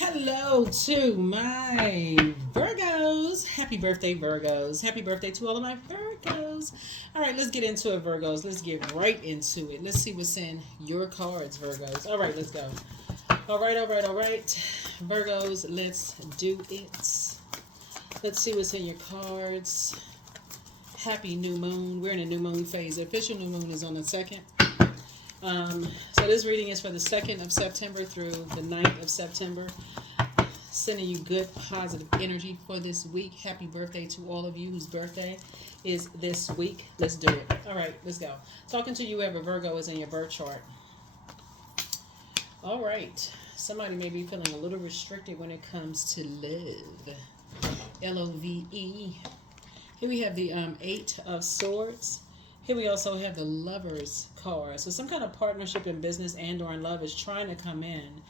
Hello to my Virgos. Happy birthday, Virgos. Happy birthday to all of my Virgos. All right, let's get into it, Virgos. Let's get right into it. Let's see what's in your cards, Virgos. All right, let's go. All right. Virgos, let's do it. Let's see what's in your cards. Happy new moon. We're in a new moon phase. The official new moon is on the 2nd. So this reading is for the 2nd of September through the 9th of September. Sending you good, positive energy for this week. Happy birthday to all of you whose birthday is this week. Let's do it. All right, let's go. Talking to you, whoever Virgo is in your birth chart. All right. Somebody may be feeling a little restricted when it comes to love. Love. Here we have the 8 of Swords. Here we also have the Lovers card. So some kind of partnership in business and or in love is trying to come in.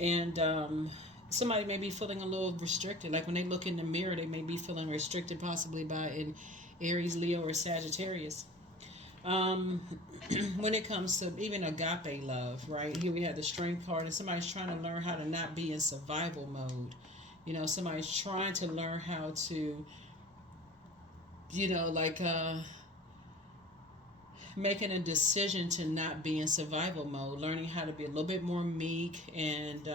And somebody may be feeling a little restricted. Like when they look in the mirror, they may be feeling restricted possibly by an Aries, Leo, or Sagittarius. When it comes to even agape love, right? Here we have the Strength card, and somebody's trying to learn how to not be in survival mode. You know, somebody's trying to learn how to, making a decision to not be in survival mode, learning how to be a little bit more meek and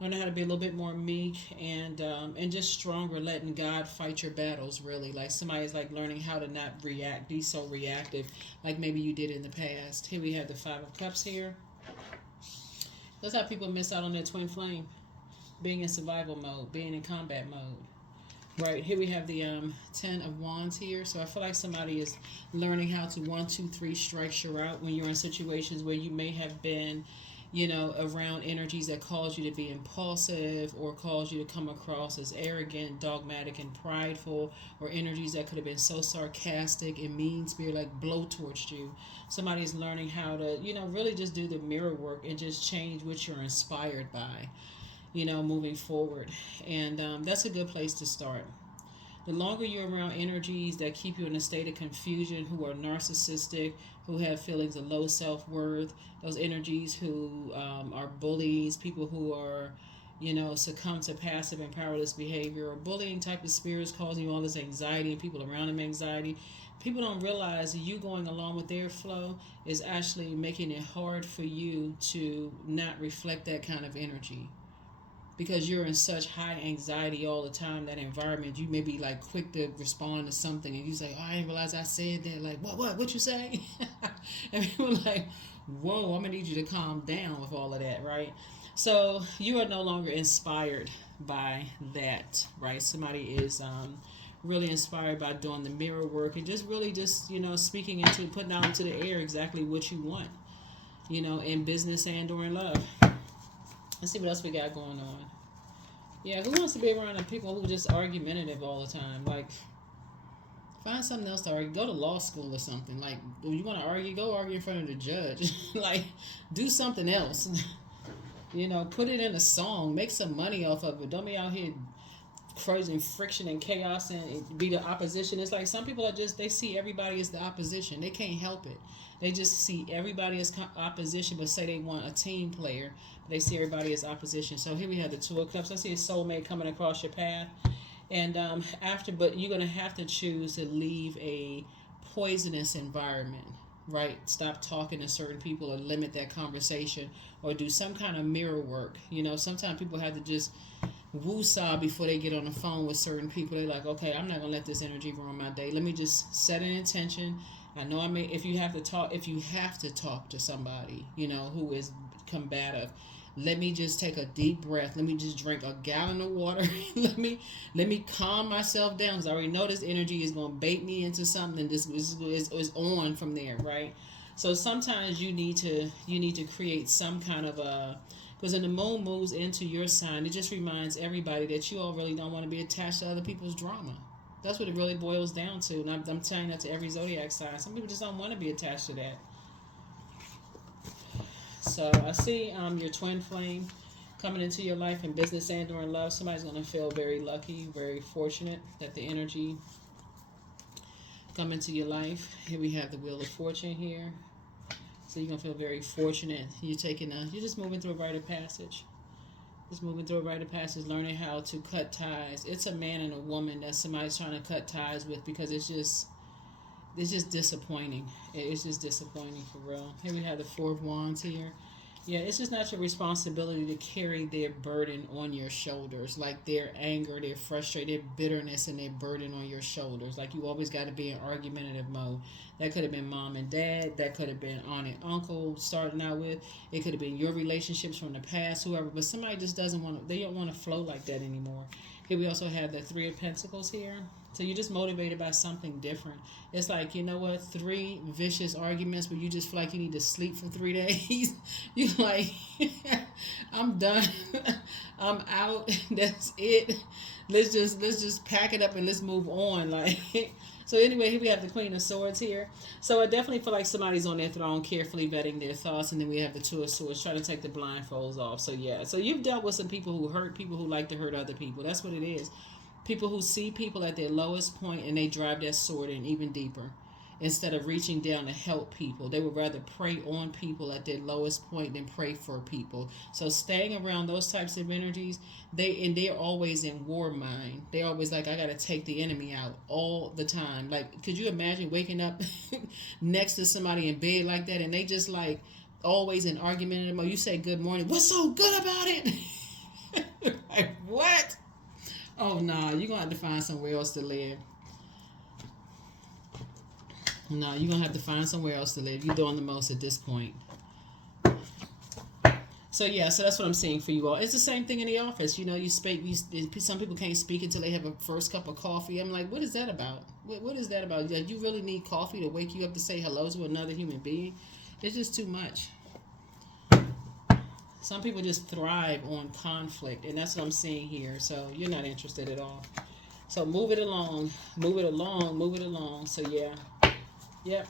learning how to be a little bit more meek and just stronger, letting God fight your battles. Really, like somebody's like learning how to not react, be so reactive, like maybe you did in the past. Here we have the 5 of Cups. Here, that's how people miss out on their twin flame, being in survival mode, being in combat mode. Right, here we have the 10 of Wands here. So I feel like somebody is learning how to 1, 2, 3 strikes you out when you're in situations where you may have been, around energies that cause you to be impulsive or cause you to come across as arrogant, dogmatic, and prideful, or energies that could have been so sarcastic and mean spirit, like blowtorched you. Somebody is learning how to, really just do the mirror work and just change what you're inspired by, moving forward. And that's a good place to start. The longer you're around energies that keep you in a state of confusion, who are narcissistic, who have feelings of low self-worth, those energies who are bullies, people who are, succumb to passive and powerless behavior, or bullying type of spirits causing you all this anxiety and people around them anxiety. People don't realize that you going along with their flow is actually making it hard for you to not reflect that kind of energy, because you're in such high anxiety all the time, that environment, you may be like quick to respond to something and you say, oh, I didn't realize I said that. Like, what you say? And people are like, whoa, I'm gonna need you to calm down with all of that, right? So you are no longer inspired by that, right? Somebody is really inspired by doing the mirror work and just really just, speaking into, putting out into the air exactly what you want, in business and or in love. Let's see what else we got going on. Yeah, who wants to be around the people who are just argumentative all the time? Like, find something else to argue. Go to law school or something. Like, when you want to argue, go argue in front of the judge. Like, do something else. Put it in a song. Make some money off of it. Don't be out here causing friction and chaos and be the opposition. It's like some people are just, they see everybody as the opposition. They can't help it. They just see everybody as opposition, but say they want a team player. They see everybody as opposition. So here we have the 2 of Cups. I see a soulmate coming across your path. And but you're going to have to choose to leave a poisonous environment, right? Stop talking to certain people or limit that conversation or do some kind of mirror work. Sometimes people have to just woosah before they get on the phone with certain people. They're like, okay, I'm not going to let this energy ruin my day. Let me just set an intention. I know if you have to talk to somebody, who is combative, let me just take a deep breath. Let me just drink a gallon of water. let me calm myself down, because I already know this energy is going to bait me into something. This is on from there, right? So sometimes you need to create some kind of a, because when the moon moves into your sign, it just reminds everybody that you all really don't want to be attached to other people's drama. That's what it really boils down to. And I'm telling that to every zodiac sign. Some people just don't want to be attached to that. So I see your twin flame coming into your life in business and or in love. Somebody's going to feel very lucky, very fortunate that the energy come into your life. Here we have the Wheel of Fortune here. So you're going to feel very fortunate. You're just moving through a rite of passage. Just moving through a rite of passage, learning how to cut ties. It's a man and a woman that somebody's trying to cut ties with because it's just disappointing. It's just disappointing for real. Here we have the Four of Wands here. Yeah, it's just not your responsibility to carry their burden on your shoulders, like their anger, their frustration, their bitterness, and their burden on your shoulders. Like you always got to be in argumentative mode. That could have been mom and dad. That could have been aunt and uncle starting out with. It could have been your relationships from the past, whoever. But somebody just doesn't want to. They don't want to flow like that anymore. Here we also have the Three of Pentacles here. So you're just motivated by something different. It's like, you know what, 3 vicious arguments where you just feel like you need to sleep for 3 days. You're like, I'm done. I'm out. That's it. Let's just pack it up and let's move on. Like, so anyway, here we have the Queen of Swords here. So I definitely feel like somebody's on their throne, carefully vetting their thoughts, and then we have the Two of Swords, trying to take the blindfolds off. So yeah, so you've dealt with some people who hurt people, who like to hurt other people. That's what it is. People who see people at their lowest point and they drive that sword in even deeper. Instead of reaching down to help people, they would rather prey on people at their lowest point than pray for people. So staying around those types of energies, they're always in war mind. They're always like, I gotta take the enemy out all the time. Like, could you imagine waking up next to somebody in bed like that, and they just like always in argument mode? You say good morning, what's so good about it? Like, what? Oh, nah, you're going to have to find somewhere else to live. No, you're going to have to find somewhere else to live. You're doing the most at this point. So, yeah, so that's what I'm saying for you all. It's the same thing in the office. You know, some people can't speak until they have a first cup of coffee. I'm like, what is that about? What is that about? You really need coffee to wake you up to say hello to another human being? It's just too much. Some people just thrive on conflict, and that's what I'm seeing here. So you're not interested at all. So move it along, move it along, move it along. So yeah, yep.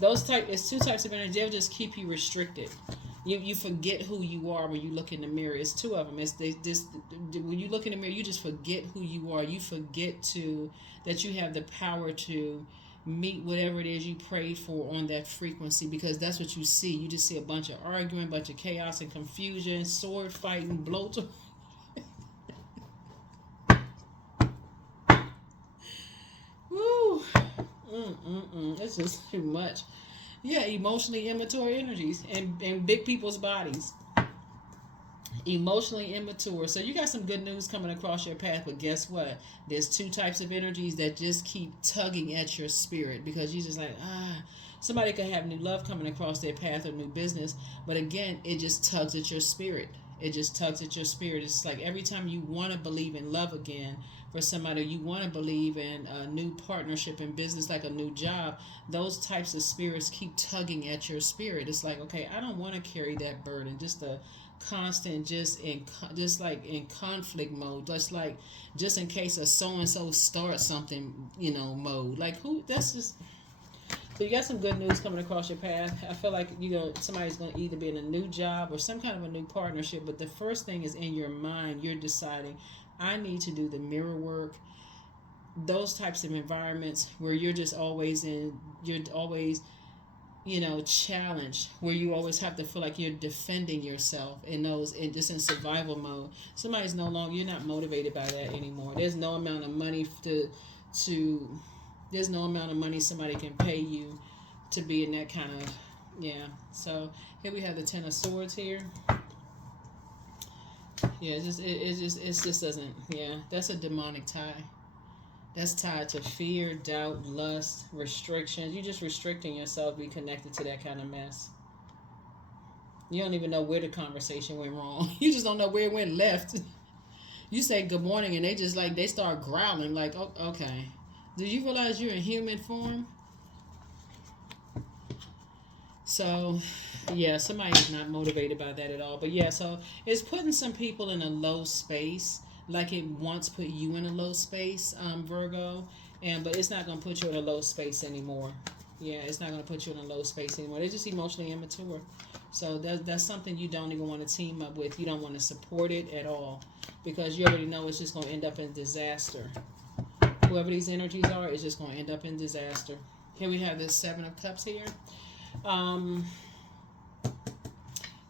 It's 2 types of energy. They'll just keep you restricted. You forget who you are when you look in the mirror. It's 2 of them. When you look in the mirror, you just forget who you are. You forget that you have the power to meet whatever it is you prayed for on that frequency, because that's what you see. You just see a bunch of arguing, bunch of chaos and confusion, sword fighting, blows. Woo! It's just too much. Yeah, emotionally immature energies and big people's bodies. Emotionally immature. So you got some good news coming across your path, but guess what? There's 2 types of energies that just keep tugging at your spirit, because you're just like, somebody could have new love coming across their path or new business, but again, it just tugs at your spirit. It just tugs at your spirit. It's like every time you want to believe in love again for somebody, you want to believe in a new partnership in business, like a new job, those types of spirits keep tugging at your spirit. It's like, okay, I don't want to carry that burden. Just the constant, just like in conflict mode, just in case a so and so starts something, mode. Like, who? That's just. So you got some good news coming across your path. I feel like somebody's going to either be in a new job or some kind of a new partnership. But the first thing is in your mind. You're deciding, I need to do the mirror work. Those types of environments where you're always challenged, where you always have to feel like you're defending yourself just in survival mode. You're not motivated by that anymore. There's no amount of money there's no amount of money somebody can pay you to be in that kind of, yeah. So here we have the Ten of Swords here. Yeah, it just doesn't, yeah, that's a demonic tie. That's tied to fear, doubt, lust, restrictions. You're just restricting yourself to be connected to that kind of mess. You don't even know where the conversation went wrong. You just don't know where it went left. You say good morning and they start growling like, oh, okay. Do you realize you're in human form? So, yeah, somebody's not motivated by that at all. But yeah, so it's putting some people in a low space, like it once put you in a low space, Virgo, but it's not going to put you in a low space anymore. Yeah, it's not going to put you in a low space anymore. They're just emotionally immature. So that's something you don't even want to team up with. You don't want to support it at all, because you already know it's just going to end up in disaster. Whoever these energies are, is just going to end up in disaster. Here we have this 7 of Cups here.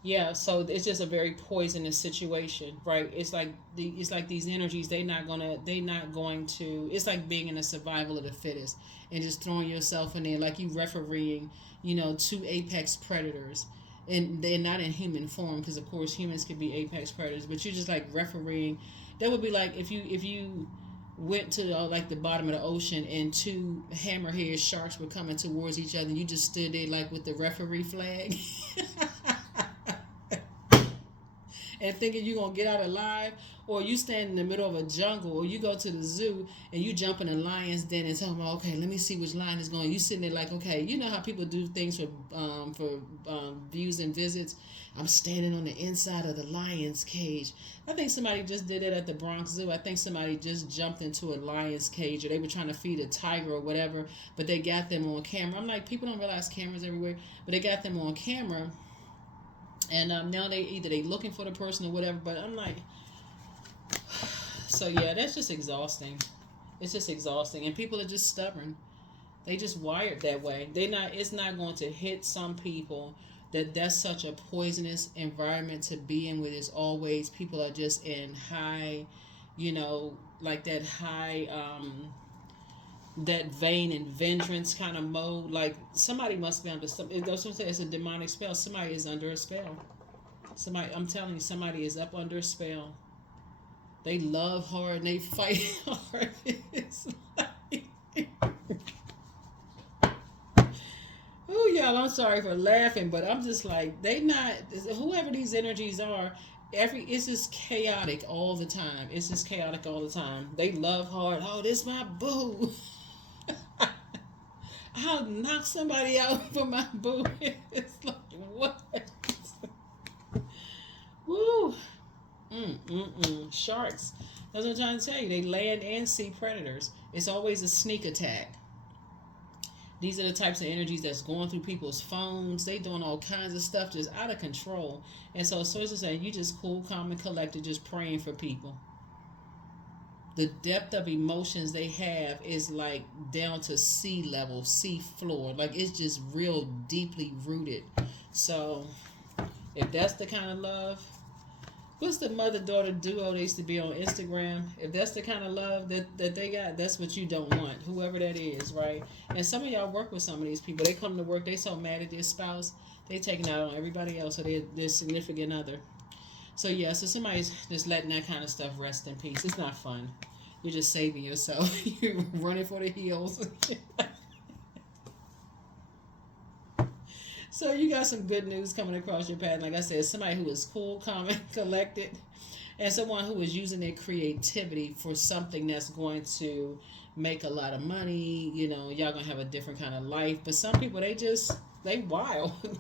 Yeah, so it's just a very poisonous situation, right? It's like these energies, they not going to, it's like being in a survival of the fittest and just throwing yourself in there like you refereeing, two apex predators, and they're not in human form, because of course humans could be apex predators, but you're just like refereeing. That would be like if you went to like the bottom of the ocean and two hammerhead sharks were coming towards each other, and you just stood there like with the referee flag. And thinking you're gonna get out alive, or you stand in the middle of a jungle, or you go to the zoo and you jump in a lion's den and tell them, okay, let me see which lion is going. You sitting there like, okay, you know how people do things for views and visits. I'm standing on the inside of the lion's cage. I think somebody just did it at the Bronx Zoo. I think somebody just jumped into a lion's cage, or they were trying to feed a tiger or whatever, but they got them on camera. I'm like, people don't realize cameras everywhere, but they got them on camera, and now they looking for the person or whatever. But I'm like, so yeah, that's just exhausting. It's just exhausting, and people are just stubborn. They just wired that way. They not. It's not going to hit some people that's such a poisonous environment to be in, where there's always people are just in high, like that high, that vain and vengeance kind of mode. Like somebody must be under some. That's what I'm saying. It's a demonic spell. Somebody is under a spell. Somebody, I'm telling you, somebody is up under a spell. They love hard and they fight hard. It's like, oh y'all, I'm sorry for laughing, but I'm just like, they not, whoever these energies are. It's just chaotic all the time. It's just chaotic all the time. They love hard. Oh, this my boo. I'll knock somebody out for my boo. It's like, what? Woo. Sharks. That's what I'm trying to tell you. They land and sea predators. It's always a sneak attack. These are the types of energies that's going through people's phones. They doing all kinds of stuff just out of control. And so as I say, you just cool, calm, and collected, just praying for people. The depth of emotions they have is like down to sea level, sea floor. Like it's just real deeply rooted. So if that's the kind of love, what's the mother-daughter duo they used to be on Instagram? If that's the kind of love that they got, that's what you don't want, whoever that is, right? And some of y'all work with some of these people. They come to work, they so mad at their spouse, they taking out on everybody else or their significant other. So yeah, so somebody's just letting that kind of stuff rest in peace. It's not fun. You're just saving yourself. You're running for the hills. So you got some good news coming across your path. Like I said, somebody who is cool, calm, and collected, and someone who is using their creativity for something that's going to make a lot of money. Y'all gonna have a different kind of life. But some people, they wild.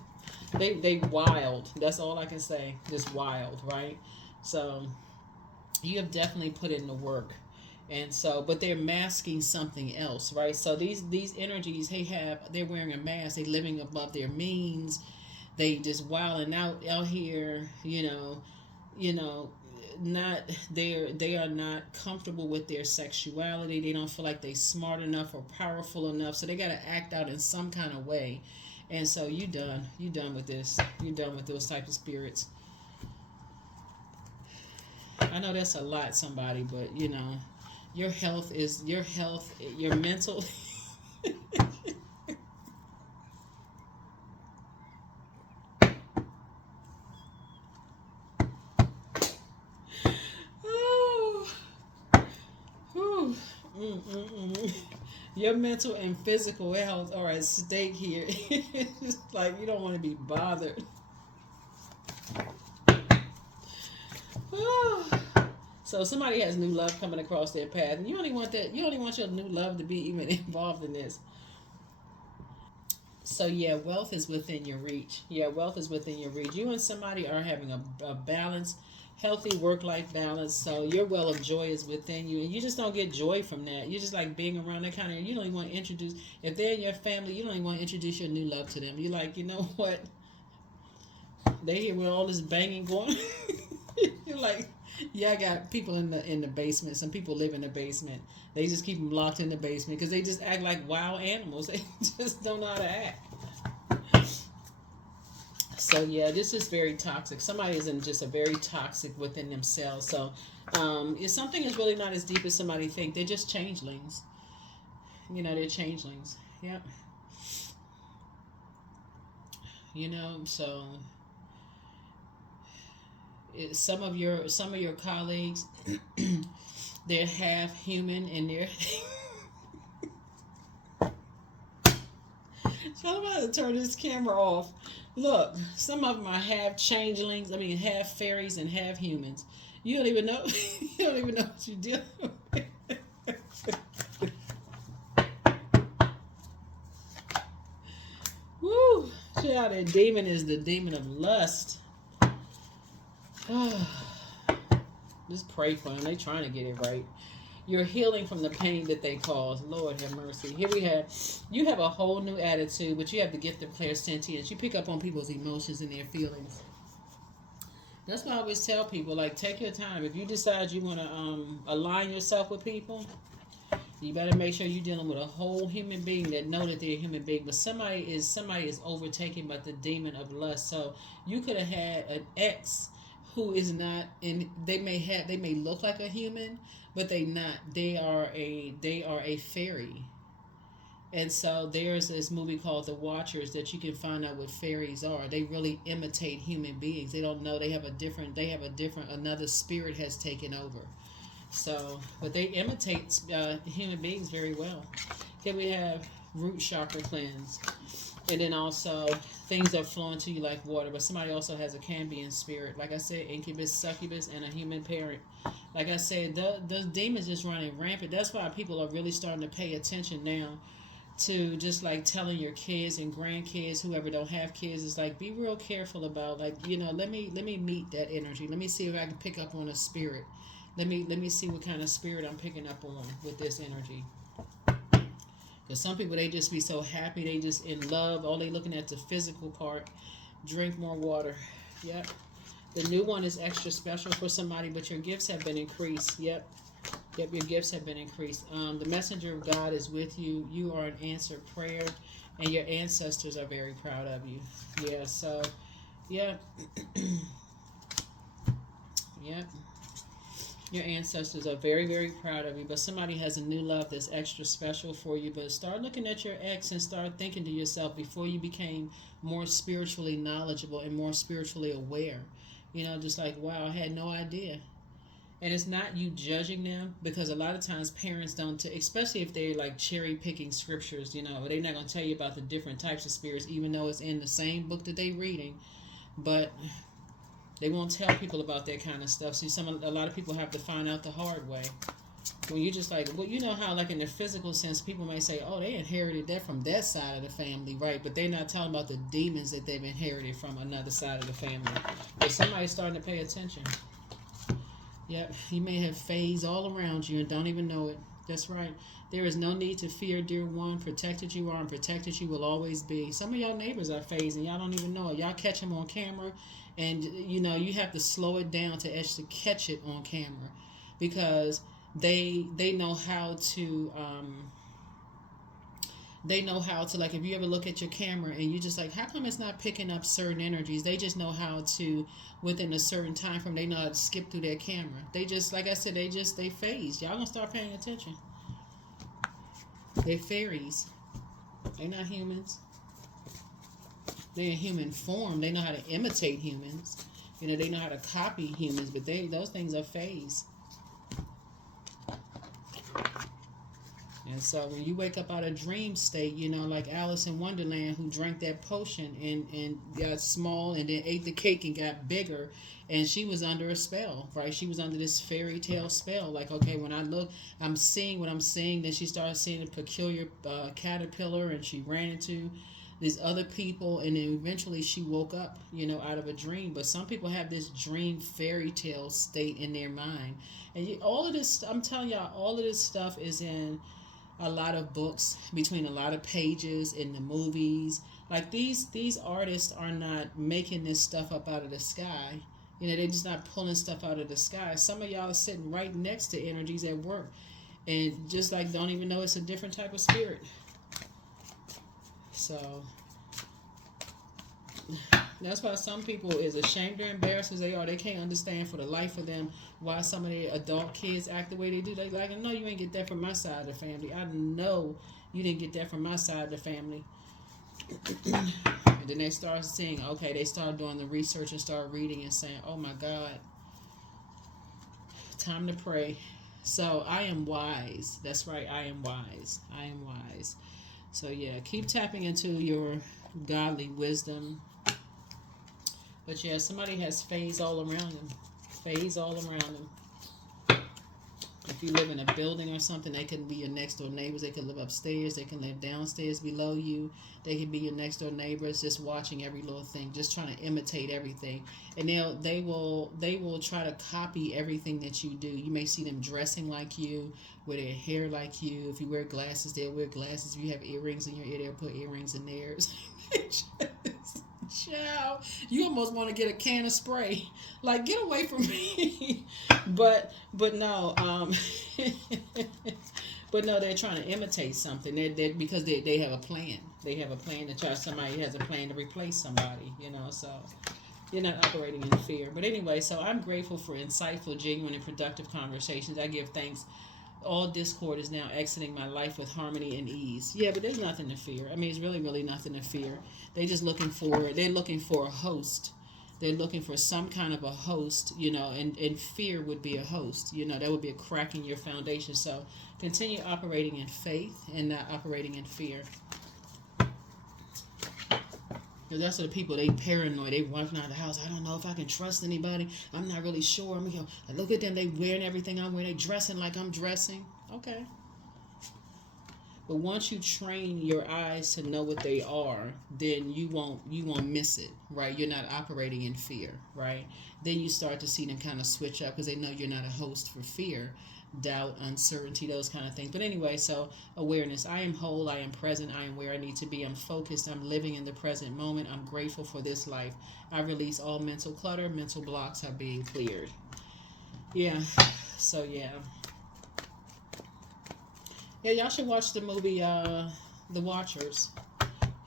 they wild. That's all I can say. Just wild, right? So you have definitely put in the work. And so, but they're masking something else, right? So these energies they're wearing a mask. They're living above their means. They just wilding out here, not they are not comfortable with their sexuality. They don't feel like they smart enough or powerful enough. So they got to act out in some kind of way. And so you done with this. You done with those type of spirits. I know that's a lot, somebody, but your health, your mental. Oh, your mental and physical health are at stake here. It's like you don't want to be bothered. So somebody has new love coming across their path, and you only want that. You only want your new love to be even involved in this. So yeah, wealth is within your reach. Yeah, wealth is within your reach. You and somebody are having a balanced, healthy work-life balance. So your well of joy is within you, and you just don't get joy from that. You just like being around that kind of. You don't even want to introduce. If they're in your family, you don't even want to introduce your new love to them. You're like, you know what? They here with all this banging going. You're like, yeah, I got people in the basement. Some people live in the basement. They just keep them locked in the basement because they just act like wild animals. They just don't know how to act. So yeah, this is very toxic. Somebody is in just a very toxic within themselves. So if something is really not as deep as somebody think, they're just changelings. They're changelings. Yep. So some of your colleagues, they're half human and they're tell them how to turn this camera off. Look, some of them are half changelings. I mean, half fairies and half humans. You don't even know. You don't even know what you're dealing with. Woo! Child, that demon is the demon of lust. Just pray for them. They trying to get it right. You're healing from the pain that they cause. Lord have mercy. Here you have a whole new attitude, but you have the gift of clairsentience. You pick up on people's emotions and their feelings. That's why I always tell people, like, take your time. If you decide you want to align yourself with people, you better make sure you're dealing with a whole human being that know that they're a human being. But somebody is overtaken by the demon of lust. So you could have had an ex who is not, and they may look like a human, but they not. They are a fairy. And so there's this movie called The Watchers that you can find out what fairies are. They really imitate human beings. They don't know, they have a different, another spirit has taken over. So, but they imitate human beings very well. Here we have root chakra cleanse. And then also things are flowing to you like water. But somebody also has a Cambian spirit. Like I said, incubus, succubus, and a human parent. Like I said, the demons just running rampant. That's why people are really starting to pay attention now to just like telling your kids and grandkids, whoever don't have kids, is like, be real careful about, like, let me meet that energy. Let me see if I can pick up on a spirit. Let me see what kind of spirit I'm picking up on with this energy. Because some people, they just be so happy, they just in love, all they looking at the physical part. Drink more water. Yep. The new one is extra special for somebody, but your gifts have been increased. Yep, your gifts have been increased. The messenger of God is with you. You are an answered prayer, and your ancestors are very proud of you. Yeah, so, yeah. Yep. Your ancestors are very, very proud of you, but somebody has a new love that's extra special for you. But start looking at your ex and start thinking to yourself before you became more spiritually knowledgeable and more spiritually aware. Just like, wow, I had no idea. And it's not you judging them, because a lot of times parents don't, especially if they're like cherry picking scriptures, they're not going to tell you about the different types of spirits, even though it's in the same book that they're reading. But they won't tell people about that kind of stuff. See, a lot of people have to find out the hard way. When you just like, well, you know how like in the physical sense, people may say, oh, they inherited that from that side of the family, right? But they're not talking about the demons that they've inherited from another side of the family. But somebody's starting to pay attention. Yep, you may have phase all around you and don't even know it. That's right. There is no need to fear, dear one. Protected you are and protected you will always be. Some of y'all neighbors are phasing. Y'all don't even know it. Y'all catch them on camera, and you have to slow it down to actually catch it on camera, because they know how to like, if you ever look at your camera and you just like, how come it's not picking up certain energies? They just know how to, within a certain time frame, they know how to skip through their camera. They just, like I said, they phase. Y'all gonna start paying attention. They're fairies. They're not humans. They're in human form. They know how to imitate humans. They know how to copy humans, but those things are phase. And so when you wake up out of dream state, like Alice in Wonderland, who drank that potion and got small and then ate the cake and got bigger, and she was under a spell, right? She was under this fairy tale spell. Like, okay, when I look, I'm seeing what I'm seeing. Then she started seeing a peculiar caterpillar, and she ran into these other people, and then eventually she woke up, out of a dream. But some people have this dream fairy tale state in their mind. And all of this, I'm telling y'all, all of this stuff is in a lot of books, between a lot of pages in the movies. Like these artists are not making this stuff up out of the sky. They're just not pulling stuff out of the sky. Some of y'all are sitting right next to energies at work and just like don't even know it's a different type of spirit. So That's why some people, as ashamed or embarrassed as they are, they can't understand for the life of them why some of their adult kids act the way they do. They like, no, you ain't get that from my side of the family. I know you didn't get that from my side of the family. And then they start seeing, okay, they start doing the research and start reading and saying, oh my God, time to pray. So I am wise. That's right, I am wise. I am wise. So yeah, keep tapping into your godly wisdom. But yeah, somebody has phase all around them. Phase all around them. If you live in a building or something, they can be your next door neighbors. They can live upstairs. They can live downstairs below you. They can be your next door neighbors, just watching every little thing, just trying to imitate everything. And they will try to copy everything that you do. You may see them dressing like you, with their hair like you. If you wear glasses, they'll wear glasses. If you have earrings in your ear, they'll put earrings in theirs. Child, you almost want to get a can of spray. Like, get away from me. but no, but no, they're trying to imitate something. They because they have a plan. They have a plan to try. Somebody has a plan to replace somebody. So you're not operating in fear. But anyway, so I'm grateful for insightful, genuine, and productive conversations. I give thanks. All discord is now exiting my life with harmony and ease. Yeah, but there's nothing to fear. I mean, it's really nothing to fear. They're looking for a host. They're looking for some kind of a host, and fear would be a host. That would be a crack in your foundation. So continue operating in faith and not operating in fear. Because that's what the people, they paranoid. They walking out of the house. I don't know if I can trust anybody. I'm not really sure. I look at them. They wearing everything I'm wearing. They dressing like I'm dressing. Okay. But once you train your eyes to know what they are, then you won't miss it, right? You're not operating in fear, right? Then you start to see them kind of switch up because they know you're not a host for fear, doubt, uncertainty, those kind of things. But anyway, so awareness. I am whole. I am present. I am where I need to be. I'm focused. I'm living in the present moment. I'm grateful for this life. I release all mental clutter. Mental blocks are being cleared. Yeah. So yeah. Yeah, y'all should watch the movie The Watchers.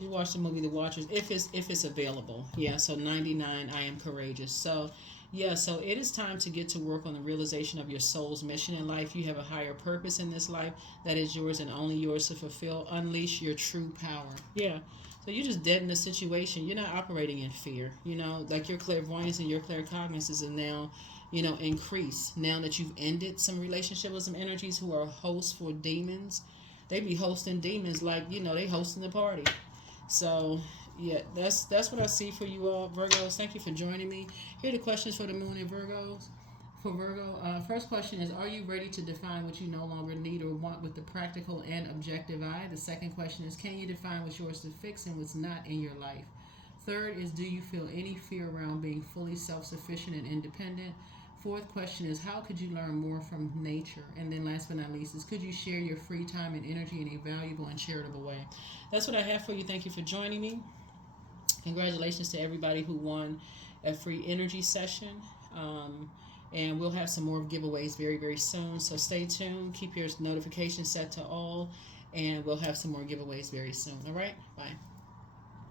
You watch the movie The Watchers if it's available. Yeah, so 99 I Am Courageous. So yeah, so it is time to get to work on the realization of your soul's mission in life. You have a higher purpose in this life that is yours and only yours to fulfill. Unleash your true power. Yeah. So you're just dead in the situation. You're not operating in fear. Like your clairvoyance and your claircognizance is now, increase. Now that you've ended some relationship with some energies who are hosts for demons, they be hosting demons like, they hosting the party. So yeah, that's what I see for you all, Virgos. Thank you for joining me. Here are the questions for the moon and Virgos. For Virgo, first question is, are you ready to define what you no longer need or want with the practical and objective eye? The second question is, can you define what's yours to fix and what's not in your life? Third is, do you feel any fear around being fully self-sufficient and independent? Fourth question is, how could you learn more from nature? And then last but not least is, could you share your free time and energy in a valuable and charitable way? That's what I have for you. Thank you for joining me. Congratulations to everybody who won a free energy session. And we'll have some more giveaways very, very soon. So stay tuned. Keep your notifications set to all. And we'll have some more giveaways very soon. All right? Bye.